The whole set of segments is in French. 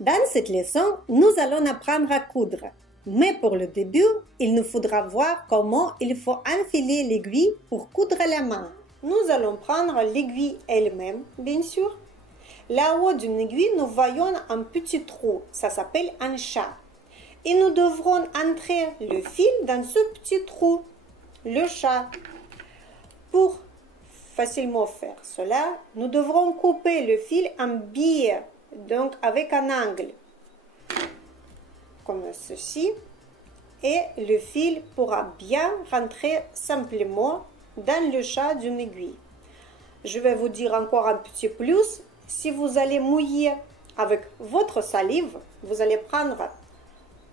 Dans cette leçon, nous allons apprendre à coudre. Mais pour le début, il nous faudra voir comment il faut enfiler l'aiguille pour coudre la main. Nous allons prendre l'aiguille elle-même, bien sûr. Là-haut d'une aiguille, nous voyons un petit trou. Ça s'appelle un chat. Et nous devrons entrer le fil dans ce petit trou, le chat. Pour facilement faire cela, nous devrons couper le fil en billes, donc avec un angle, comme ceci, et le fil pourra bien rentrer simplement dans le chat d'une aiguille. Je vais vous dire encore un petit plus, si vous allez mouiller avec votre salive, vous allez prendre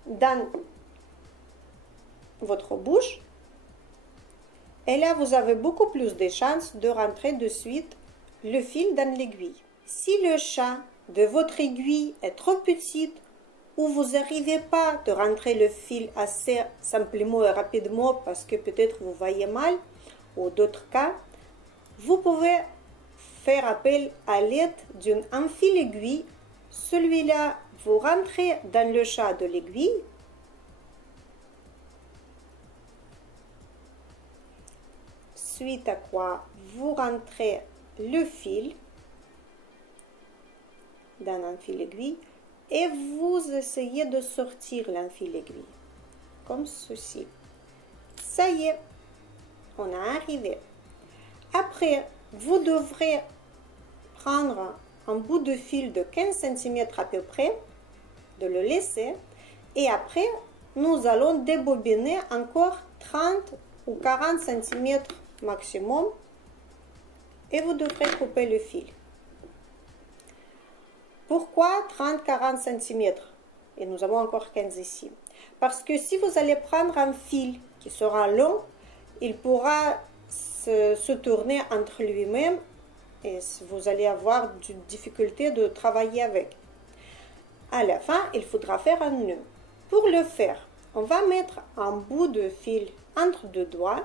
dans votre bouche, et là vous avez beaucoup plus de chances de rentrer de suite le fil dans l'aiguille. Si le chat de votre aiguille est trop petite ou vous n'arrivez pas de rentrer le fil assez simplement et rapidement parce que peut-être vous voyez mal ou d'autres cas, vous pouvez faire appel à l'aide d'un enfile-aiguille. Celui-là, vous rentrez dans le chat de l'aiguille. Suite à quoi vous rentrez le fil dans l'enfile-aiguille et vous essayez de sortir l'enfile-aiguille comme ceci. Ça y est, on a arrivé. Après, vous devrez prendre un bout de fil de 15 cm à peu près, de le laisser, et après, nous allons débobiner encore 30 ou 40 cm maximum, et vous devrez couper le fil. Pourquoi 30-40 cm? Et nous avons encore 15 ici. Parce que si vous allez prendre un fil qui sera long, il pourra se tourner entre lui-même et vous allez avoir une difficulté de travailler avec. À la fin, il faudra faire un nœud. Pour le faire, on va mettre un bout de fil entre deux doigts.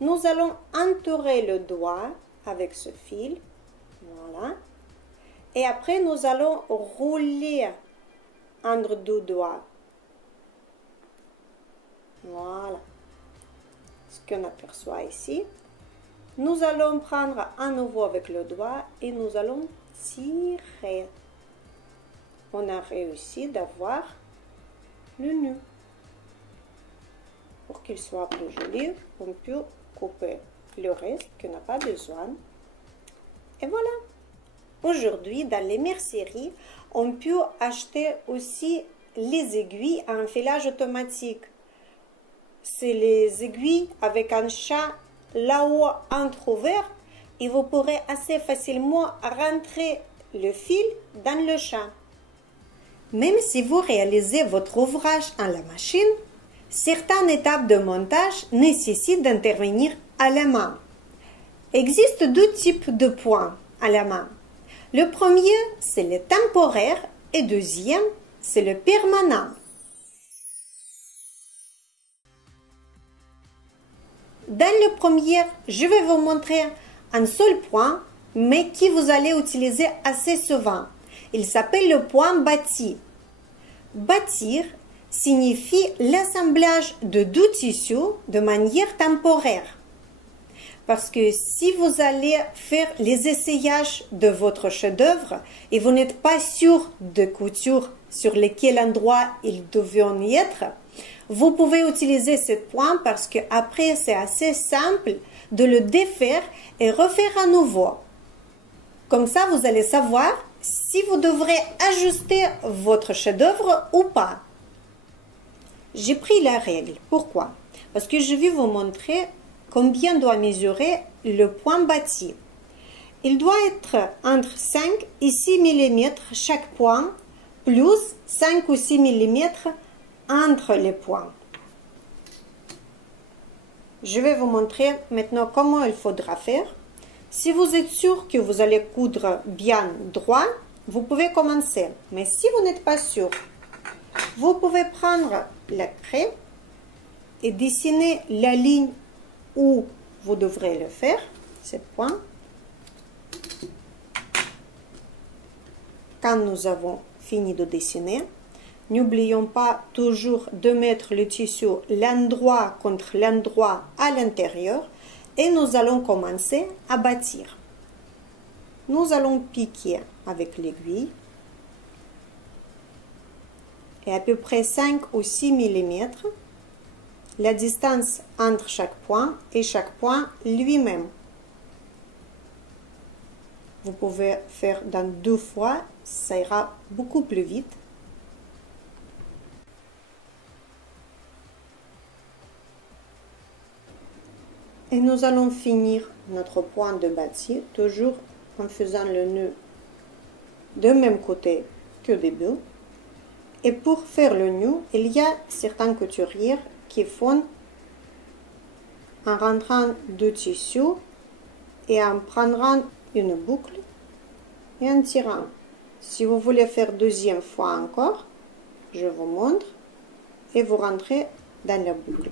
Nous allons entourer le doigt avec ce fil. Voilà. Et après, nous allons rouler entre deux doigts. Voilà. Ce qu'on aperçoit ici. Nous allons prendre à nouveau avec le doigt et nous allons tirer. On a réussi d'avoir le nœud. Pour qu'il soit plus joli, on peut couper le reste qu'on n'a pas besoin. Et voilà. Aujourd'hui, dans les merceries, on peut acheter aussi les aiguilles à enfilage automatique. C'est les aiguilles avec un chat là-haut entrouvert et vous pourrez assez facilement rentrer le fil dans le chat. Même si vous réalisez votre ouvrage à la machine, certaines étapes de montage nécessitent d'intervenir à la main. Il existe deux types de points à la main. Le premier, c'est le temporaire et le deuxième, c'est le permanent. Dans le premier, je vais vous montrer un seul point, mais que vous allez utiliser assez souvent. Il s'appelle le point bâti. Bâtir signifie l'assemblage de deux tissus de manière temporaire. Parce que si vous allez faire les essayages de votre chef-d'œuvre et vous n'êtes pas sûr de couture sur lesquels endroits ils devront y être, vous pouvez utiliser ce point parce que après c'est assez simple de le défaire et refaire à nouveau. Comme ça, vous allez savoir si vous devrez ajuster votre chef-d'œuvre ou pas. J'ai pris la règle. Pourquoi? Parce que je vais vous montrer combien doit mesurer le point bâti. Il doit être entre 5 et 6 mm chaque point, plus 5 ou 6 mm entre les points. Je vais vous montrer maintenant comment il faudra faire. Si vous êtes sûr que vous allez coudre bien droit, vous pouvez commencer. Mais si vous n'êtes pas sûr, vous pouvez prendre la craie et dessiner la ligne où vous devrez le faire, ces points. Quand nous avons fini de dessiner, n'oublions pas toujours de mettre le tissu l'endroit contre l'endroit à l'intérieur et nous allons commencer à bâtir. Nous allons piquer avec l'aiguille et à peu près 5 ou 6 mm la distance entre chaque point et chaque point lui-même. Vous pouvez faire dans 2 fois, ça ira beaucoup plus vite. Et nous allons finir notre point de bâti toujours en faisant le nœud de même côté qu'au début. Et pour faire le nœud, il y a certains couturiers qui font en rentrant deux tissus et en prenant une boucle et en tirant. Si vous voulez faire deuxième fois encore, je vous montre et vous rentrez dans la boucle.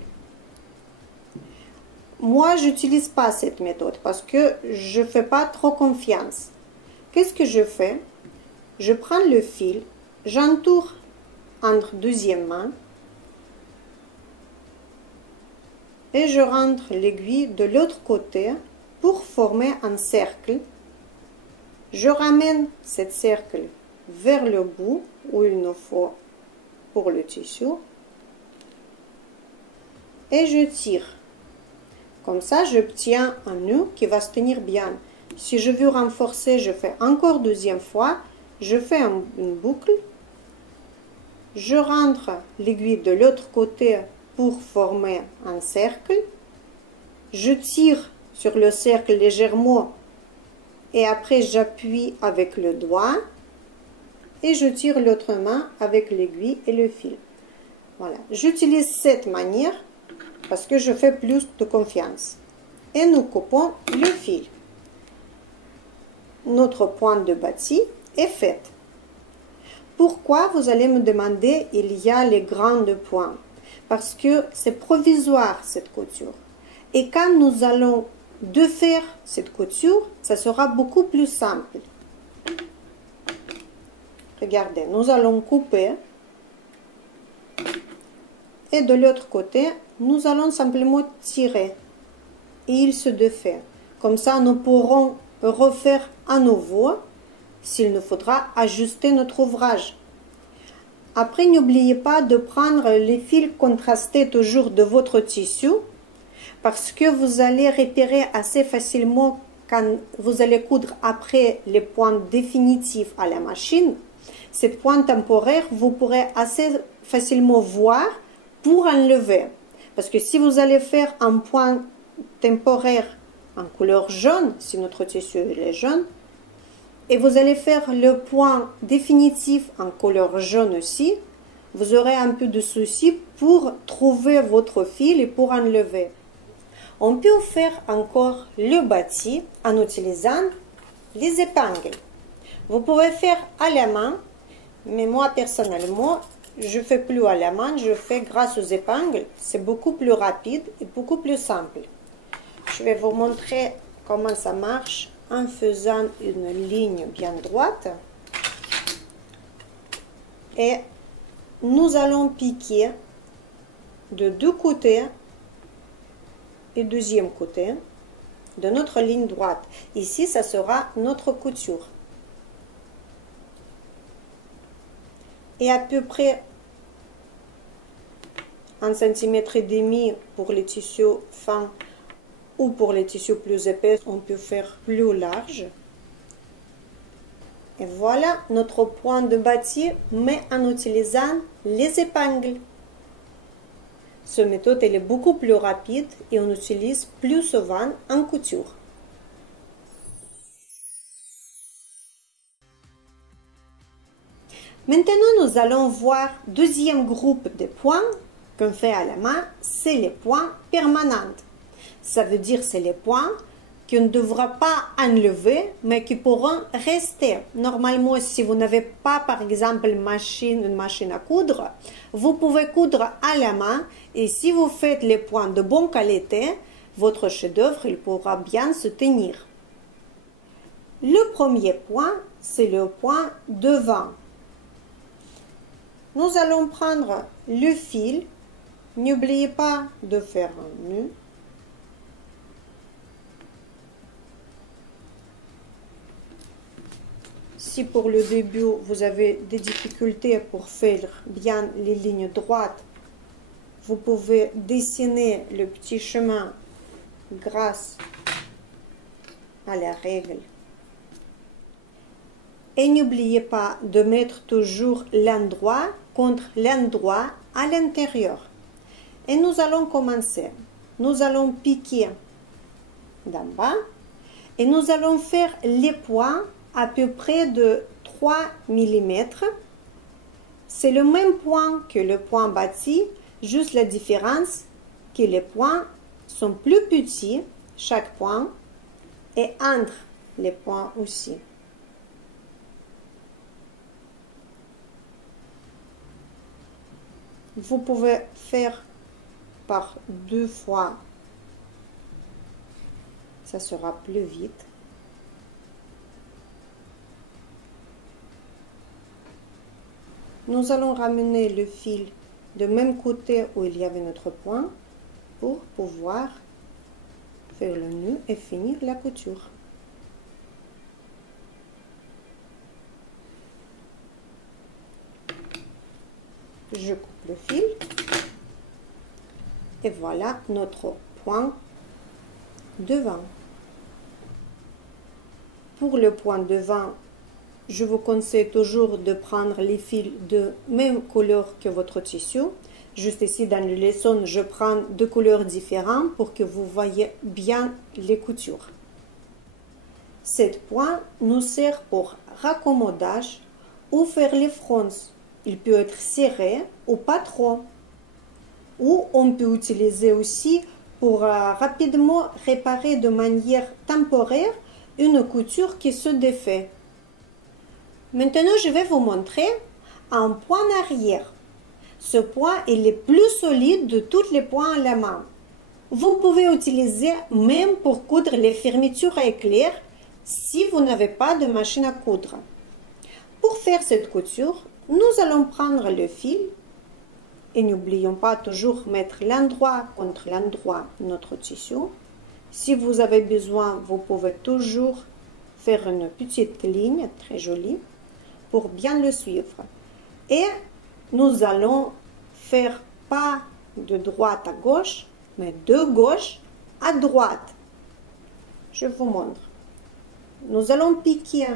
Moi, je n'utilise pas cette méthode parce que je ne fais pas trop confiance. Qu'est-ce que je fais? Je prends le fil, j'entoure entre deuxième main et je rentre l'aiguille de l'autre côté pour former un cercle. Je ramène ce cercle vers le bout où il nous faut pour le tissu et je tire. Comme ça, j'obtiens un nœud qui va se tenir bien. Si je veux renforcer, je fais encore deuxième fois. Je fais une boucle. Je rentre l'aiguille de l'autre côté pour former un cercle. Je tire sur le cercle légèrement et après j'appuie avec le doigt et je tire l'autre main avec l'aiguille et le fil. Voilà, j'utilise cette manière parce que je fais plus de confiance. Et nous coupons le fil. Notre point de bâti est fait. Pourquoi, vous allez me demander, il y a les grands points? Parce que c'est provisoire cette couture. Et quand nous allons défaire cette couture, ça sera beaucoup plus simple. Regardez, nous allons couper. Et de l'autre côté, nous allons simplement tirer. Et il se défait. Comme ça, nous pourrons refaire à nouveau s'il nous faudra ajuster notre ouvrage. Après, n'oubliez pas de prendre les fils contrastés toujours de votre tissu parce que vous allez repérer assez facilement quand vous allez coudre après les points définitifs à la machine. Ces points temporaires, vous pourrez assez facilement voir pour enlever. Parce que si vous allez faire un point temporaire en couleur jaune, si notre tissu est jaune, et vous allez faire le point définitif en couleur jaune aussi, vous aurez un peu de souci pour trouver votre fil et pour enlever. On peut faire encore le bâti en utilisant les épingles. Vous pouvez faire à la main, mais moi personnellement, je ne fais plus à la main, je fais grâce aux épingles. C'est beaucoup plus rapide et beaucoup plus simple. Je vais vous montrer comment ça marche en faisant une ligne bien droite. Et nous allons piquer de deux côtés et deuxième côté de notre ligne droite. Ici, ça sera notre couture. Et à peu près 1,5 cm pour les tissus fins ou pour les tissus plus épais, on peut faire plus large. Et voilà notre point de bâti, mais en utilisant les épingles. Cette méthode elle est beaucoup plus rapide et on utilise plus souvent en couture. Maintenant, nous allons voir le deuxième groupe de points qu'on fait à la main, c'est les points permanents. Ça veut dire c'est les points qu'on ne devra pas enlever, mais qui pourront rester. Normalement, si vous n'avez pas, par exemple, une machine à coudre, vous pouvez coudre à la main. Et si vous faites les points de bonne qualité, votre chef-d'œuvre il pourra bien se tenir. Le premier point, c'est le point devant. Nous allons prendre le fil. N'oubliez pas de faire un nœud. Si pour le début, vous avez des difficultés pour faire bien les lignes droites, vous pouvez dessiner le petit chemin grâce à la règle. Et n'oubliez pas de mettre toujours l'endroit contre l'endroit à l'intérieur. Et nous allons commencer. Nous allons piquer d'en bas et nous allons faire les points à peu près de 3 mm. C'est le même point que le point bâti, juste la différence que les points sont plus petits, chaque point, et entre les points aussi. Vous pouvez faire par 2 fois, ça sera plus vite. Nous allons ramener le fil du même côté où il y avait notre point pour pouvoir faire le nœud et finir la couture. Je coupe le fil et voilà notre point devant. Pour le point devant, je vous conseille toujours de prendre les fils de même couleur que votre tissu. Juste ici dans le leçon, je prends 2 couleurs différentes pour que vous voyez bien les coutures. Cet point nous sert pour raccommodage ou faire les fronces. Il peut être serré ou pas trop. Ou on peut utiliser aussi pour rapidement réparer de manière temporaire une couture qui se défait. Maintenant, je vais vous montrer un point arrière. Ce point est le plus solide de tous les points à la main. Vous pouvez utiliser même pour coudre les fermetures à éclair si vous n'avez pas de machine à coudre. Pour faire cette couture, nous allons prendre le fil et n'oublions pas toujours mettre l'endroit contre l'endroit de notre tissu. Si vous avez besoin, vous pouvez toujours faire une petite ligne très jolie pour bien le suivre. Et nous allons faire pas de droite à gauche, mais de gauche à droite. Je vous montre. Nous allons piquer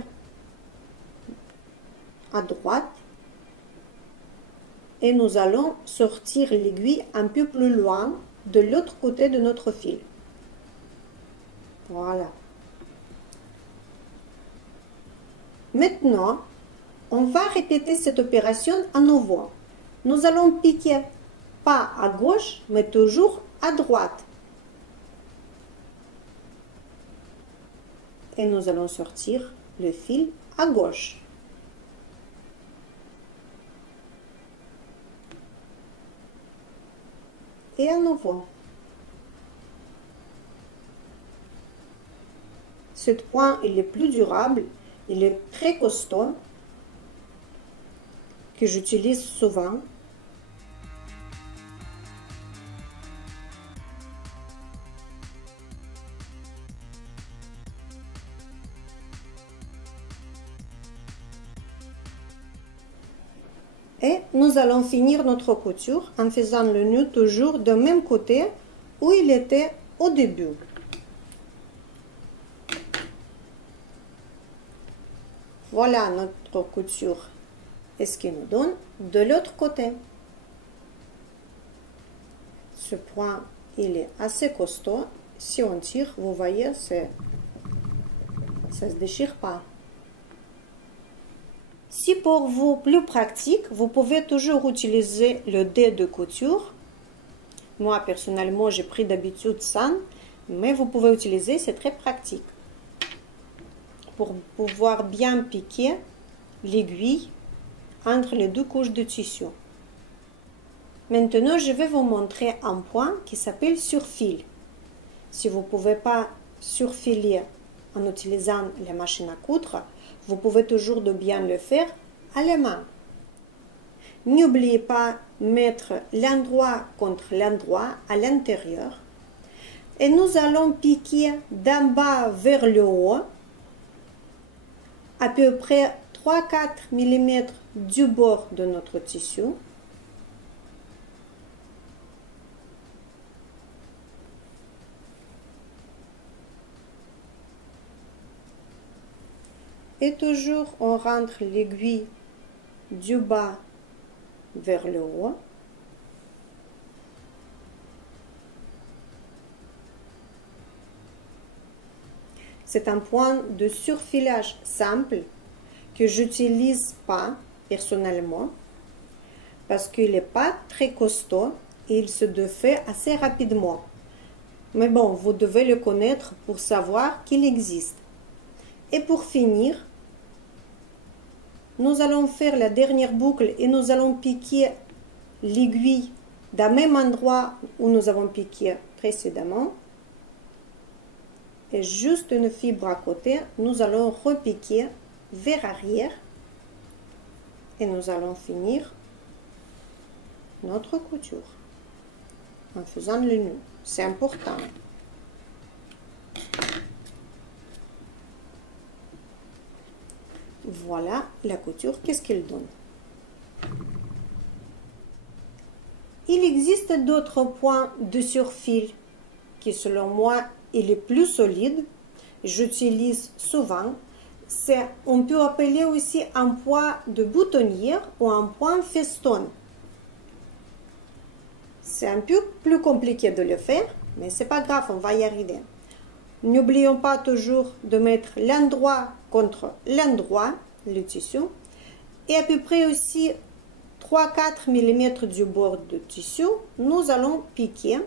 à droite et nous allons sortir l'aiguille un peu plus loin de l'autre côté de notre fil. Voilà. Maintenant, on va répéter cette opération à nouveau. Nous allons piquer pas à gauche, mais toujours à droite. Et nous allons sortir le fil à gauche. Et à nouveau. Ce point, il est plus durable, il est très costaud, que j'utilise souvent. Et nous allons finir notre couture en faisant le nœud toujours du même côté où il était au début. Voilà notre couture et ce qui nous donne de l'autre côté. Ce point, il est assez costaud. Si on tire, vous voyez, ça ne se déchire pas. Si pour vous plus pratique, vous pouvez toujours utiliser le dé de couture. Moi, personnellement, j'ai pris d'habitude ça, mais vous pouvez utiliser, c'est très pratique. Pour pouvoir bien piquer l'aiguille entre les 2 couches de tissu. Maintenant, je vais vous montrer un point qui s'appelle surfil. Si vous ne pouvez pas surfiler en utilisant la machine à coudre, vous pouvez toujours de bien le faire à la main. N'oubliez pas de mettre l'endroit contre l'endroit à l'intérieur. Et nous allons piquer d'en bas vers le haut, à peu près 3-4 mm du bord de notre tissu. Et toujours on rentre l'aiguille du bas vers le haut. C'est un point de surfilage simple que j'utilise pas personnellement parce qu'il n'est pas très costaud et il se défait assez rapidement. Mais bon, vous devez le connaître pour savoir qu'il existe. Et pour finir, nous allons faire la dernière boucle et nous allons piquer l'aiguille du même endroit où nous avons piqué précédemment. Et juste une fibre à côté, nous allons repiquer vers arrière et nous allons finir notre couture en faisant le nœud. C'est important. Voilà la couture, qu'est-ce qu'elle donne. Il existe d'autres points de surfil qui, selon moi, est le plus solide. J'utilise souvent. On peut appeler aussi un point de boutonnière ou un point feston. C'est un peu plus compliqué de le faire, mais c'est pas grave, on va y arriver. N'oublions pas toujours de mettre l'endroit contre l'endroit, le tissu, et à peu près aussi 3-4 mm du bord du tissu, nous allons piquer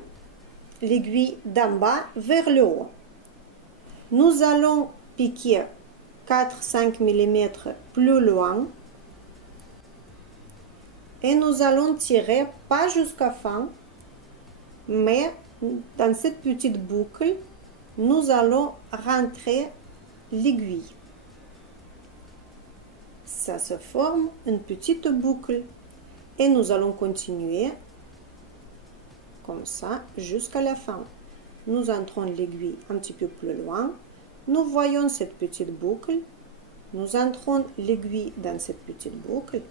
l'aiguille d'en bas vers le haut. Nous allons piquer 4-5 mm plus loin et nous allons tirer pas jusqu'à la fin, mais dans cette petite boucle, nous allons rentrer l'aiguille. Ça se forme une petite boucle et nous allons continuer comme ça jusqu'à la fin. Nous entrons l'aiguille un petit peu plus loin. Nous voyons cette petite boucle. Nous entrons l'aiguille dans cette petite boucle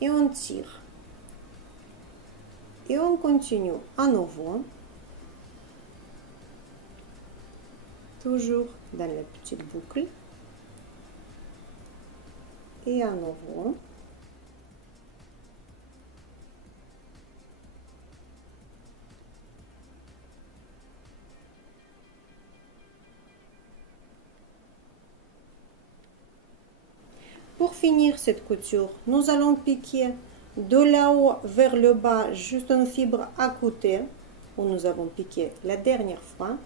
et on tire. Et on continue à nouveau. Toujours dans la petite boucle. Et à nouveau. Pour finir cette couture, nous allons piquer de là-haut vers le bas juste une fibre à côté où nous avons piqué la dernière fois.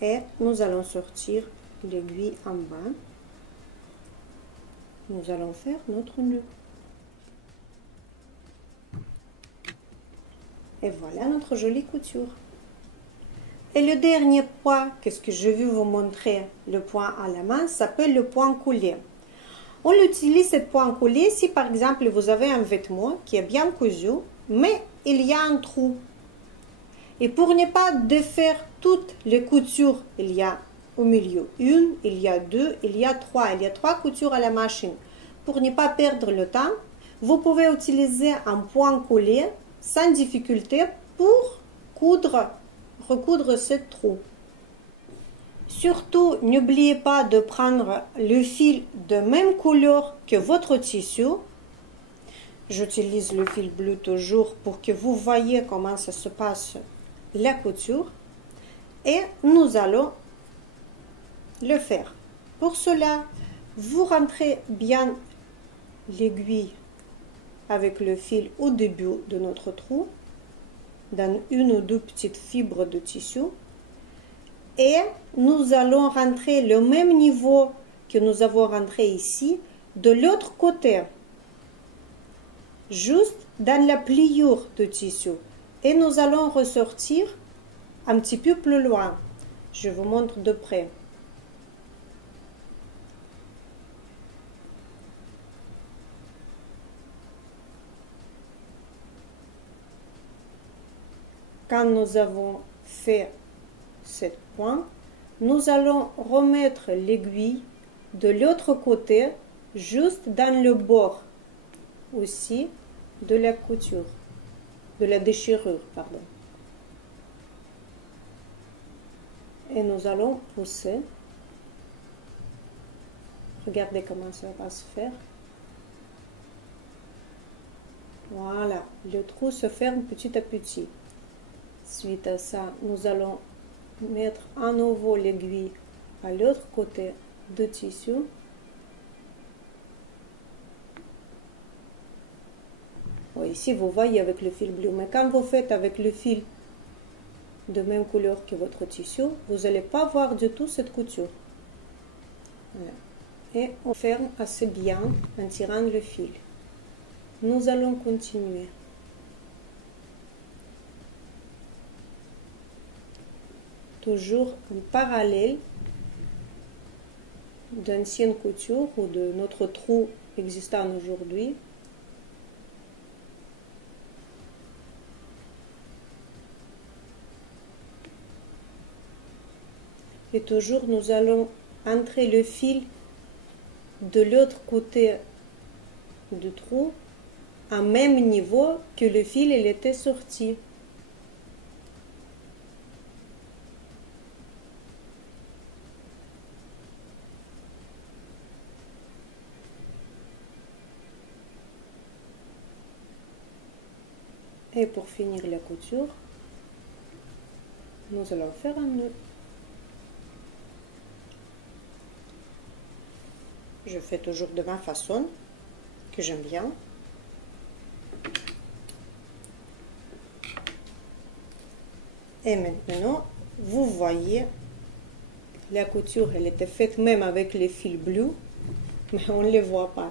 Et nous allons sortir l'aiguille en bas. Nous allons faire notre nœud. Et voilà notre jolie couture. Et le dernier point, qu'est-ce que je vais vous montrer, le point à la main, s'appelle le point collé. On utilise ce point collé si par exemple vous avez un vêtement qui est bien cousu, mais il y a un trou. Et pour ne pas défaire toutes les coutures, il y a au milieu une, il y a deux, il y a trois coutures à la machine. Pour ne pas perdre le temps, vous pouvez utiliser un point collé sans difficulté pour recoudre ce trou. Surtout, n'oubliez pas de prendre le fil de même couleur que votre tissu. J'utilise le fil bleu toujours pour que vous voyez comment ça se passe la couture. Et nous allons le faire. Pour cela, vous rentrez bien l'aiguille avec le fil au début de notre trou, dans une ou deux petites fibres de tissu. Et nous allons rentrer le même niveau que nous avons rentré ici, de l'autre côté, juste dans la pliure de tissu. Et nous allons ressortir un petit peu plus loin. Je vous montre de près. Quand nous avons fait ce point, nous allons remettre l'aiguille de l'autre côté, juste dans le bord aussi de la couture, de la déchirure, pardon. Et nous allons pousser. Regardez comment ça va se faire. Voilà, le trou se ferme petit à petit. Suite à ça, nous allons mettre à nouveau l'aiguille à l'autre côté du tissu. Bon, ici, vous voyez avec le fil bleu, mais quand vous faites avec le fil de même couleur que votre tissu, vous n'allez pas voir du tout cette couture. Voilà. Et on ferme assez bien en tirant le fil. Nous allons continuer. Toujours en parallèle d'ancienne couture ou de notre trou existant aujourd'hui. Et toujours nous allons entrer le fil de l'autre côté du trou à même niveau que le fil il était sorti. Et pour finir la couture, nous allons faire un nœud. Je fais toujours de ma façon, que j'aime bien. Et maintenant, vous voyez, la couture, elle était faite même avec les fils bleus, mais on ne les voit pas.